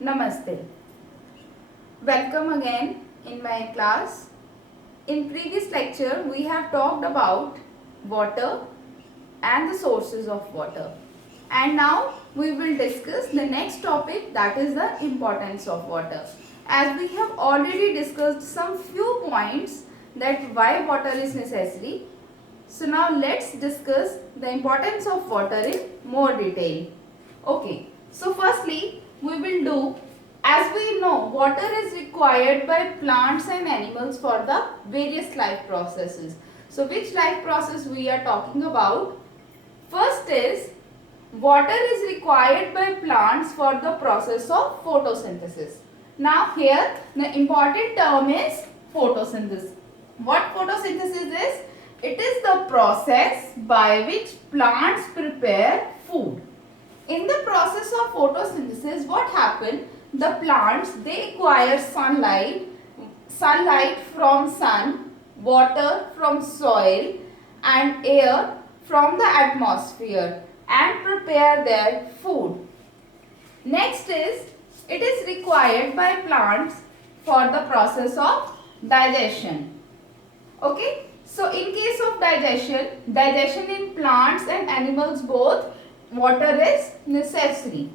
Namaste. Welcome again in my class. In previous lecture, we have talked about water and the sources of water. And now we will discuss the next topic, that is the importance of water. As we have already discussed some few points that why water is necessary. So now let's discuss the importance of water in more detail. Okay, so firstly we will do, as we know, water is required by plants and animals for the various life processes. So which life process we are talking about? First is, water is required by plants for the process of photosynthesis. Now here the important term is photosynthesis. What photosynthesis is? It is the process by which plants prepare food. In the process of photosynthesis, what happens? The plants, they acquire sunlight from sun, water from soil and air from the atmosphere and prepare their food. Next is, it is required by plants for the process of digestion. Okay, so in case of digestion in plants and animals both, water is necessary.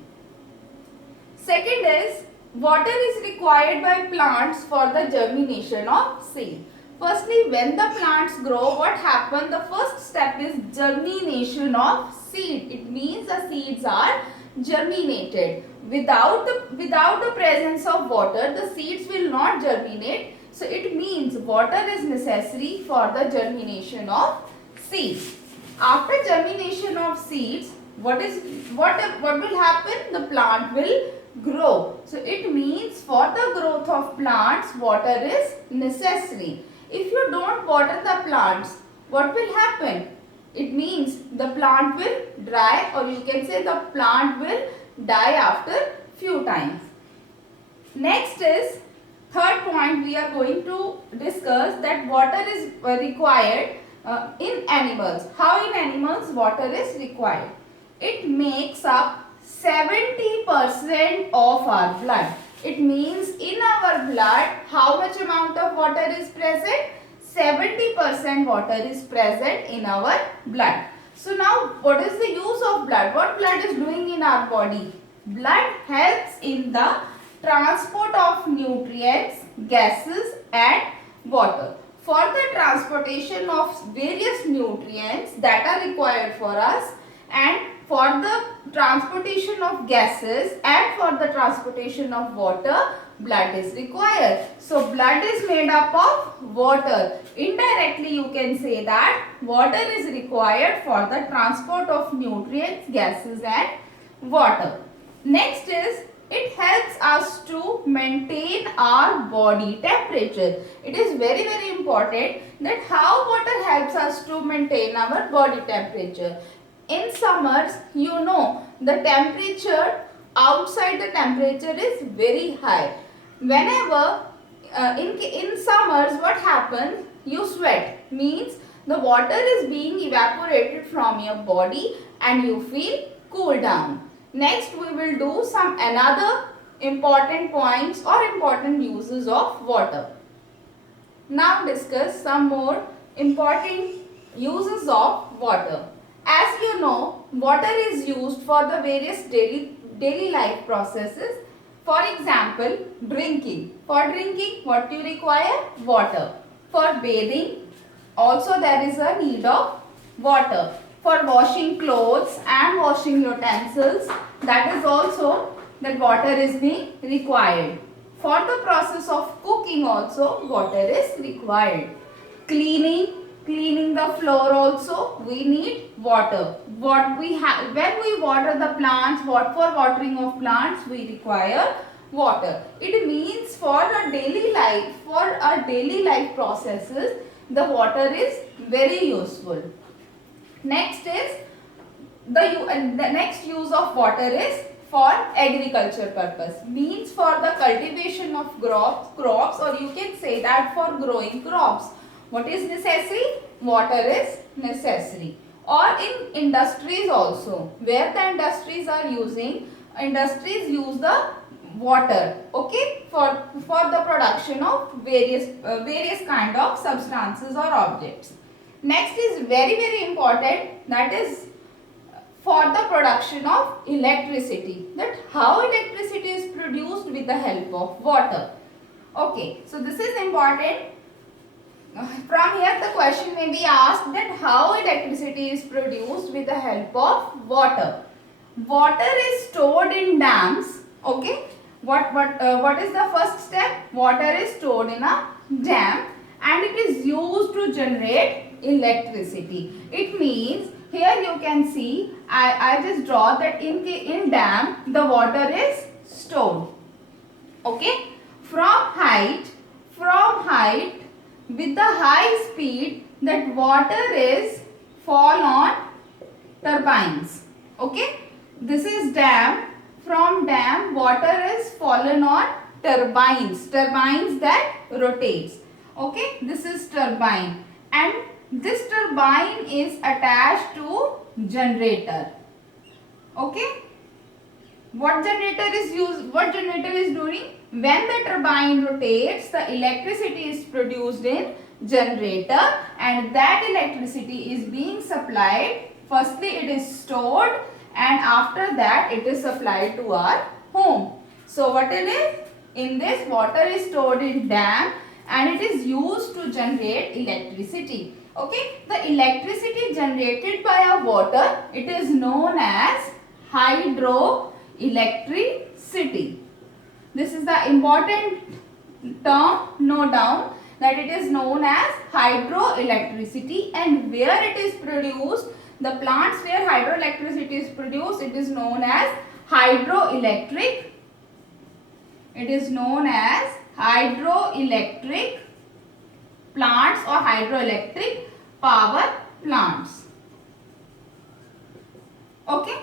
Second is, water is required by plants for the germination of seed. Firstly, when the plants grow, what happens? The first step is germination of seed. It means the seeds are germinated. Without the presence of water, the seeds will not germinate. So it means water is necessary for the germination of seeds. After germination of seeds, what will happen? The plant will grow. So it means for the growth of plants, water is necessary. If you don't water the plants, what will happen? It means the plant will dry, or you can say the plant will die after few times. Next is, third point we are going to discuss, that water is required in animals. How in animals water is required? It makes up 70% of our blood. It means in our blood, how much amount of water is present? 70% water is present in our blood. So now, what is the use of blood? What blood is doing in our body? Blood helps in the transport of nutrients, gases and water. For the transportation of various nutrients that are required for us, and for the transportation of gases and for the transportation of water, blood is required. So blood is made up of water. Indirectly you can say that water is required for the transport of nutrients, gases and water. Next is, it helps us to maintain our body temperature. It is very important that how water helps us to maintain our body temperature. In summers, you know, the temperature, outside the temperature is very high. Whenever in summers, what happens? You sweat, means the water is being evaporated from your body and you feel cool down. Next, we will do some another important points or important uses of water. Now discuss some more important uses of water. As you know, water is used for the various daily life processes. For example, drinking. For drinking, what you require? Water. For bathing, also there is a need of water. For washing clothes and washing utensils, that is also that water is being required. For the process of cooking also, water is required. Cleaning the floor also, we need water. When we water the plants, for watering of plants, we require water. It means for our daily life processes, the water is very useful. Next is, the next use of water is for agriculture purpose, means for the cultivation of crops, or you can say that for growing crops. What is necessary? Water is necessary. Or in industries also, where the industries use the water, okay, for the production of various kind of substances or objects. Next is very important, that is for the production of electricity, that how electricity is produced with the help of water. Okay, so this is important. From here the question may be asked that how electricity is produced with the help of water. Water is stored in dams. Okay, what is the first step? Water is stored in a dam and it is used to generate electricity. It means here you can see I just draw that in dam the water is stored. Okay, from height with the high speed that water is fall on turbines. Okay, this is dam. From dam water is fallen on turbines that rotates. Okay, this is turbine and this turbine is attached to generator. Okay, what generator is doing? When the turbine rotates, the electricity is produced in generator and that electricity is being supplied. Firstly it is stored and after that it is supplied to our home. So what it is? In this, water is stored in dam and it is used to generate electricity. Okay, the electricity generated by a water, it is known as hydroelectricity. This is the important term, note down, that it is known as hydroelectricity, and where it is produced, the plants where hydroelectricity is produced, it is known as hydroelectric. It is known as hydroelectric plants or hydroelectric power plants. Okay,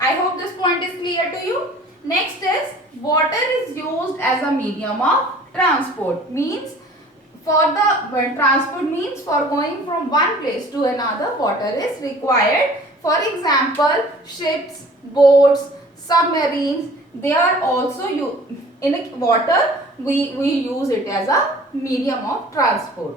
I hope this point is clear to you. Next is water is used as a medium of transport. Means for going from one place to another, water is required. For example, ships, boats, submarines, they are also in water we use it as a medium of transport.